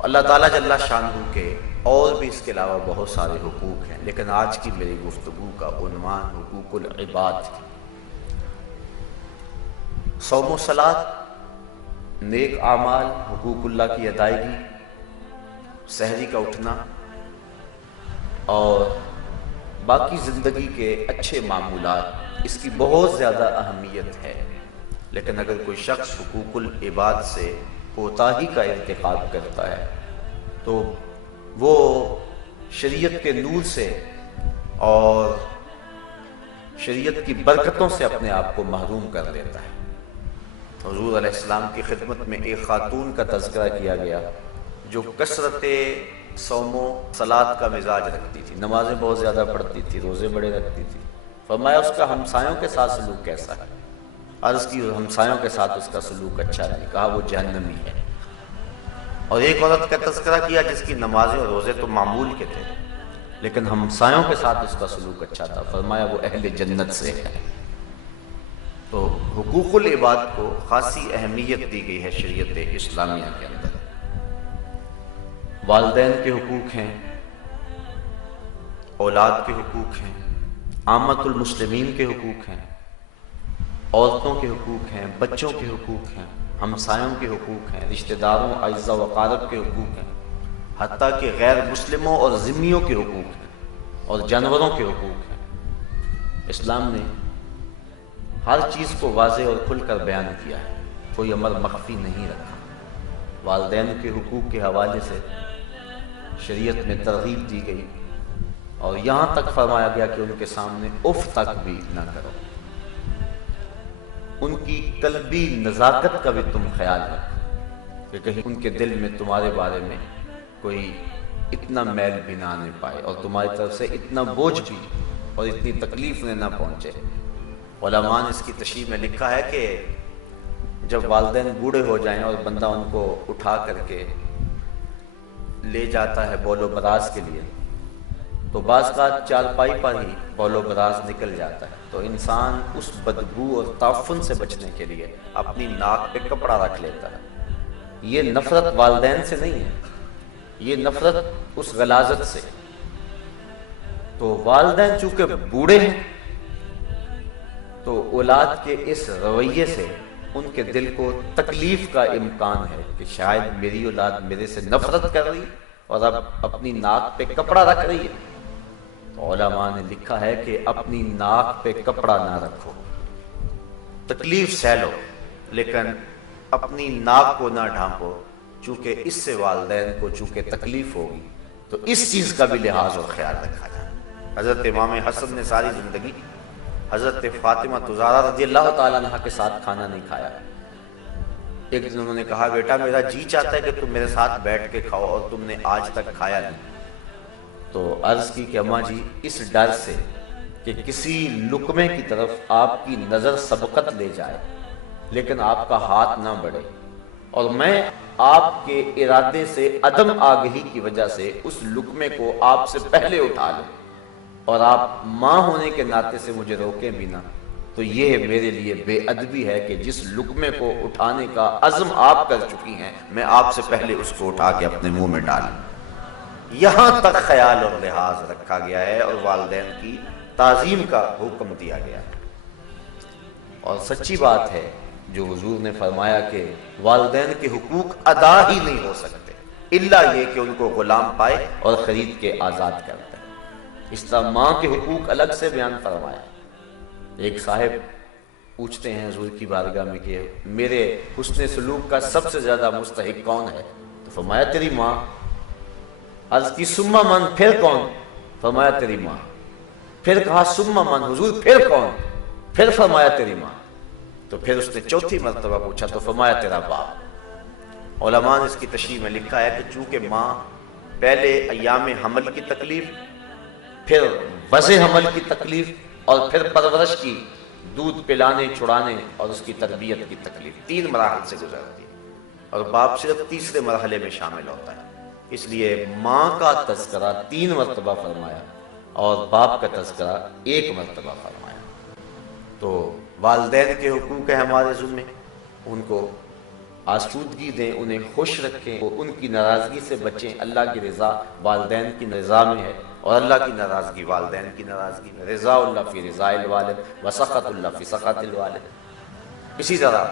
تو اللہ تعالیٰ جل شانہ کے اور بھی اس کے علاوہ بہت سارے حقوق ہیں، لیکن آج کی میری گفتگو کا عنوان حقوق العباد ہے۔ صوم و صلاۃ، نیک اعمال، حقوق اللہ کی ادائیگی، سحری کا اٹھنا اور باقی زندگی کے اچھے معمولات، اس کی بہت زیادہ اہمیت ہے۔ لیکن اگر کوئی شخص حقوق العباد سے کوتاہی کا ارتکاب کرتا ہے تو وہ شریعت کے نور سے اور شریعت کی برکتوں سے اپنے آپ کو محروم کر لیتا ہے۔ حضور علیہ السلام کی خدمت میں ایک خاتون کا تذکرہ کیا گیا جو کثرت صوم و صلاۃ کا مزاج رکھتی تھی، نمازیں بہت زیادہ پڑھتی تھی، روزے بڑے رکھتی تھی۔ فرمایا اس کا ہمسایوں کے ساتھ سلوک کیسا ہے؟ عرض کی ہمسایوں کے ساتھ اس کا سلوک اچھا نہیں، کہا وہ جہنمی ہے۔ اور ایک عورت کا تذکرہ کیا جس کی نمازیں اور روزے تو معمول کے تھے لیکن ہمسایوں کے ساتھ اس کا سلوک اچھا تھا، فرمایا وہ اہل جنت سے ہے۔ تو حقوق العباد کو خاصی اہمیت دی گئی ہے شریعت اسلامیہ کے اندر۔ والدین کے حقوق ہیں، اولاد کے حقوق ہیں، عامت المسلمین کے حقوق ہیں، عورتوں کے حقوق ہیں، بچوں کے حقوق ہیں، ہمسایوں کے حقوق ہیں، رشتہ داروں، اعزاء و اقارب کے حقوق ہیں، حتیٰ کہ غیر مسلموں اور ذمیوں کے حقوق ہیں اور جانوروں کے حقوق ہیں۔ اسلام نے ہر چیز کو واضح اور کھل کر بیان کیا ہے، کوئی امر مخفی نہیں رکھا۔ والدین کے حقوق کے حوالے سے شریعت میں ترغیب دی گئی اور یہاں تک فرمایا گیا کہ ان کے سامنے اف تک بھی نہ کرو، ان کی قلبی نزاکت کا بھی تم خیال رکھو کہ کہیں ان کے دل میں تمہارے بارے میں کوئی اتنا میل بھی نہ آنے پائے اور تمہاری طرف سے اتنا بوجھ بھی اور اتنی تکلیف نہ پہنچے۔ علماء نے اس کی تشریح میں لکھا ہے کہ جب والدین بوڑھے ہو جائیں اور بندہ ان کو اٹھا کر کے لے جاتا ہے بول و براز کے لیے تو بعض کا چارپائی پر ہی بول و براز نکل جاتا ہے، تو انسان اس بدبو اور تعفن سے بچنے کے لیے اپنی ناک پہ کپڑا رکھ لیتا ہے۔ یہ نفرت والدین سے نہیں ہے، یہ نفرت اس غلاظت سے۔ تو والدین چونکہ بوڑھے ہیں تو اولاد کے اس رویے سے ان کے دل کو تکلیف کا امکان ہے کہ شاید میری اولاد میرے سے نفرت کر رہی اور اب اپنی ناک پہ کپڑا رکھ رہی ہے۔ تو علماء نے لکھا ہے کہ اپنی ناک پہ کپڑا نہ رکھو، تکلیف سہ لو لیکن اپنی ناک کو نہ ڈھانپو، چونکہ اس سے والدین کو چونکہ تکلیف ہوگی تو اس چیز کا بھی لحاظ اور خیال رکھا جائے۔ حضرت امام حسن نے ساری زندگی حضرت فاطمہ زہرا رضی اللہ تعالیٰ عنہ کے ساتھ کھانا نہیں کھایا۔ ایک دن انہوں نے کہا بیٹا میرا جی چاہتا ہے کہ تم میرے ساتھ بیٹھ کے کھاؤ اور تم نے آج تک کھایا نہیں۔ تو عرض کی کہ اماں جی اس ڈر سے کہ کسی لقمے کی طرف آپ کی نظر سبقت لے جائے لیکن آپ کا ہاتھ نہ بڑھے اور میں آپ کے ارادے سے عدم آگہی کی وجہ سے اس لقمے کو آپ سے پہلے اٹھا لوں اور آپ ماں ہونے کے ناطے سے مجھے روکیں بھی نہ، تو یہ میرے لیے بے ادبی ہے کہ جس لقمے کو اٹھانے کا عزم آپ کر چکی ہیں میں آپ سے پہلے اس کو اٹھا کے اپنے منہ میں ڈالوں۔ یہاں تک خیال اور لحاظ رکھا گیا ہے اور والدین کی تعظیم کا حکم دیا گیا ہے۔ اور سچی بات ہے جو حضور نے فرمایا کہ والدین کے حقوق ادا ہی نہیں ہو سکتے الا یہ کہ ان کو غلام پائے اور خرید کے آزاد کرتا ہے۔ اس طرح ماں کے حقوق الگ سے بیان فرمایا۔ ایک صاحب پوچھتے ہیں حضور کی بارگاہ میں کہ میرے حسن سلوک کا سب سے زیادہ مستحق کون ہے؟ تو فرمایا تیری ماں۔ عرض کی ثم من، پھر کون؟ فرمایا تیری ماں۔ پھر کہا ثم من حضور پھر کون؟ پھر فرمایا تیری ماں۔ تو پھر اس نے چوتھی مرتبہ پوچھا تو فرمایا تیرا باپ۔ علماء نے اس کی تشریح میں لکھا ہے کہ چونکہ ماں پہلے ایام حمل کی تکلیف، پھر وضع حمل کی تکلیف اور پھر پرورش کی، دودھ پلانے چھڑانے اور اس کی تربیت کی تکلیف، 3 مراحل سے گزرتی ہے اور باپ صرف تیسرے مرحلے میں شامل ہوتا ہے۔ اس لیے ماں کا تذکرہ 3 مرتبہ فرمایا اور باپ کا تذکرہ 1 مرتبہ فرمایا۔ تو والدین کے حقوق ہیں ہمارے ذمہ، ان کو آسودگی دیں، انہیں خوش رکھیں، ان کی ناراضگی سے بچیں۔ اللہ کی رضا والدین کی رضا میں ہے، اور اللہ کی ناراضگی والدین کی ناراضگی میں۔ رضا اللہ فی رضا الوالد وسخط اللہ فی سخط الوالد۔ اسی طرح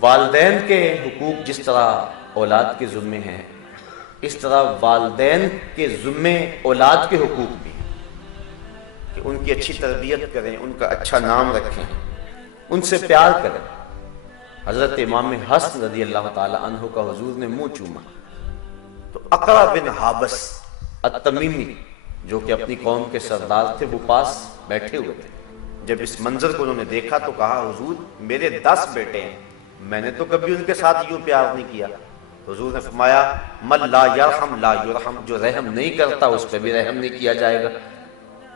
والدین کے حقوق جس طرح اولاد کے ذمے ہیں، اس طرح والدین کے ذمے اولاد کے حقوق بھی ہیں کہ ان کی اچھی تربیت کریں، ان کا اچھا نام رکھیں، ان سے پیار کریں۔ حضرت امام حسن رضی اللہ تعالی عنہ کا حضور نے منہ چوما تو اقرع بن حابس التمیمی، جو کہ اپنی قوم کے سردار تھے، وہ پاس بیٹھے ہوئے تھے۔ جب اس منظر کو انہوں نے دیکھا تو کہا حضور میرے 10 بیٹے ہیں، میں نے تو کبھی ان کے ساتھ یوں پیار نہیں کیا۔ حضور نے فرمایا من لا یرحم لا یرحم، جو رحم نہیں کرتا اس پہ بھی رحم نہیں کیا جائے گا۔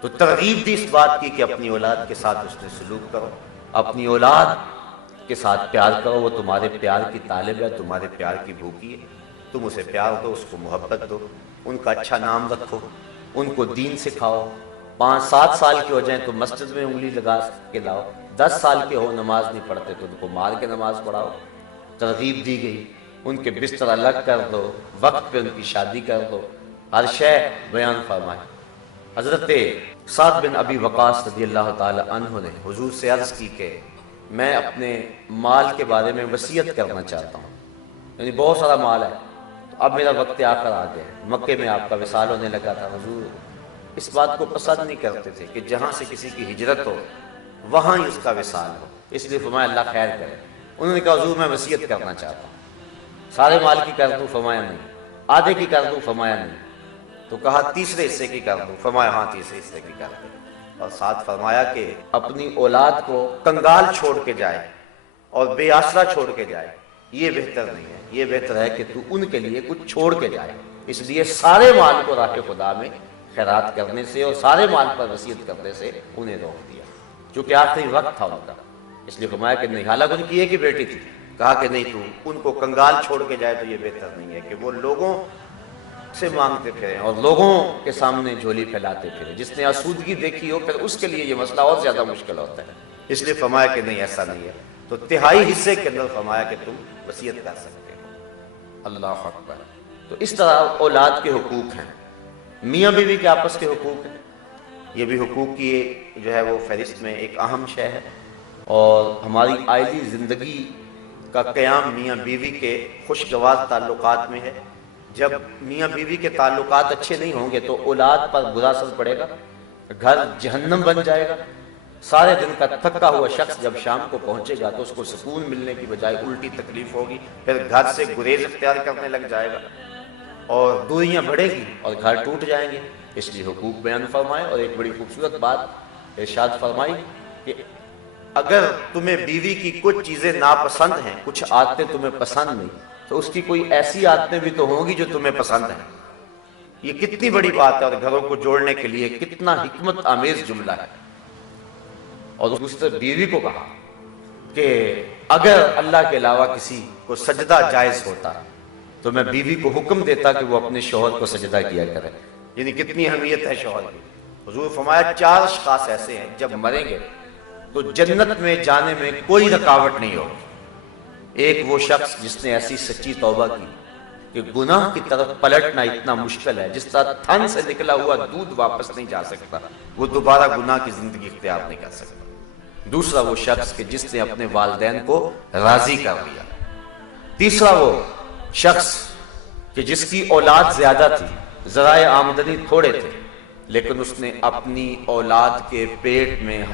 تو ترغیب دی اس بات کی کہ اپنی اولاد کے ساتھ اس نے سلوک کرو، اپنی اولاد کے ساتھ پیار کرو، وہ تمہارے پیار کی طالب ہے، تمہارے پیار کی بھوکی ہے، تم اسے پیار دو، اس کو محبت دو، ان کا اچھا نام رکھو، ان کو دین سکھاؤ۔ 5-7 سال کے ہو جائیں تو مسجد میں انگلی لگا کے لاؤ، 10 سال کے ہو نماز نہیں پڑھتے تو ان کو مار کے نماز پڑھاؤ۔ ترغیب دی گئی، ان کے بستر الگ کر دو، وقت پہ ان کی شادی کر دو، ہر شے بیان فرمائے۔ حضرت سعد بن ابی وقاص رضی اللہ تعالی عنہ نے حضور سے عرض کی کہ میں اپنے مال کے بارے میں وصیت کرنا چاہتا ہوں، یعنی بہت سارا مال ہے، تو اب میرا وقت آخر آ گیا۔ مکے میں آپ کا وصال ہونے لگا تھا، حضور اس بات کو پسند نہیں کرتے تھے کہ جہاں سے کسی کی ہجرت ہو وہاں ہی اس کا وصال ہو، اس لیے فرمایا اللہ خیر کرے۔ انہوں نے کہا حضور میں وصیت کرنا چاہتا ہوں، سارے مال کی کر دوں؟ فرمایا نہیں۔ آدھے کی کر دوں؟ فرمایا نہیں۔ تو کہا تیسرے حصے کی کر دوں؟ فرمایا ہاں تیسرے حصے کی کر دوں۔ اور ساتھ فرمایا کہ اپنی اولاد کو کنگال چھوڑ کے جائے اور بے آسرا چھوڑ کے جائے، یہ بہتر نہیں ہے، یہ بہتر ہے کہ تو ان کے لیے کچھ چھوڑ کے جائے۔ اس لیے سارے مال کو راہ خدا میں خیرات کرنے سے اور سارے مال پر وصیت کرنے سے انہیں روک دیا، چونکہ آخری وقت تھا ان کا۔ اس لیے فرمایا کہ نہیں، حالانکہ ان کی ایک ہی بیٹی تھی، کہا کہ نہیں تو ان کو کنگال چھوڑ کے جائے تو یہ بہتر نہیں ہے کہ وہ لوگوں سے مانگتے پھریں اور لوگوں کے سامنے جھولی پھیلاتے پھریں۔ جس نے آسودگی دیکھی ہو پھر اس کے لیے یہ مسئلہ اور زیادہ مشکل ہوتا ہے۔ اس لیے فرمایا کہ نہیں ایسا نہیں ہے، تو تہائی حصے کے اندر فرمایا کہ تم وصیت کر سکتے ہو۔ اللہ اکبر۔ تو اس طرح اولاد کے حقوق ہیں، میاں بیوی کے آپس کے حقوق ہیں، یہ بھی حقوق کی جو ہے وہ فہرست میں ایک اہم شے ہے۔ اور ہماری آئلی زندگی کا قیام میاں بیوی کے خوشگوار تعلقات میں ہے۔ جب میاں بیوی کے تعلقات اچھے نہیں ہوں گے تو اولاد پر برا اثر پڑے گا، گھر جہنم بن جائے گا۔ سارے دن کا تھکا ہوا شخص جب شام کو پہنچے گا تو اس کو سکون ملنے کی بجائے الٹی تکلیف ہوگی، پھر گھر سے گریز اختیار کرنے لگ جائے گا اور دوریاں بڑھے گی اور گھر ٹوٹ جائیں گے۔ اس لیے حقوق بیان فرمائے۔ اور ایک بڑی خوبصورت بات ارشاد فرمائی کہ اگر تمہیں بیوی کی کچھ چیزیں ناپسند ہیں، کچھ عادتیں تمہیں پسند نہیں، تو اس کی کوئی ایسی عادتیں بھی تو ہوں گی جو تمہیں پسند ہیں۔ یہ کتنی بڑی بات ہے اور گھروں کو جوڑنے کے لیے کتنا حکمت آمیز جملہ ہے۔ اور اس طرح بیوی کو کہا کہ اگر اللہ کے علاوہ کسی کو سجدہ جائز ہوتا تو میں بیوی کو حکم دیتا کہ وہ اپنے شوہر کو سجدہ کیا کرے۔ یعنی کتنی اہمیت ہے شوہر کی۔ حضور فرمایا 4 اشخاص ایسے ہیں جب مریں گے تو جنت میں جانے میں کوئی رکاوٹ نہیں ہوگی۔ ایک وہ شخص جس نے ایسی سچی توبہ کی کہ گناہ کی طرف پلٹنا اتنا مشکل ہے، جس طرح تھن سے نکلا ہوا دودھ واپس نہیں جا سکتا، وہ دوبارہ گناہ کی زندگی اختیار نہیں کر سکتا۔ دوسرا وہ شخص کہ جس نے اپنے والدین کو راضی کر لیا۔ تیسرا وہ شخص کہ جس کی اولاد زیادہ تھی، ذرائع آمدنی تھوڑے تھے، لیکن اس نے اپنی اولاد کے پیٹ میں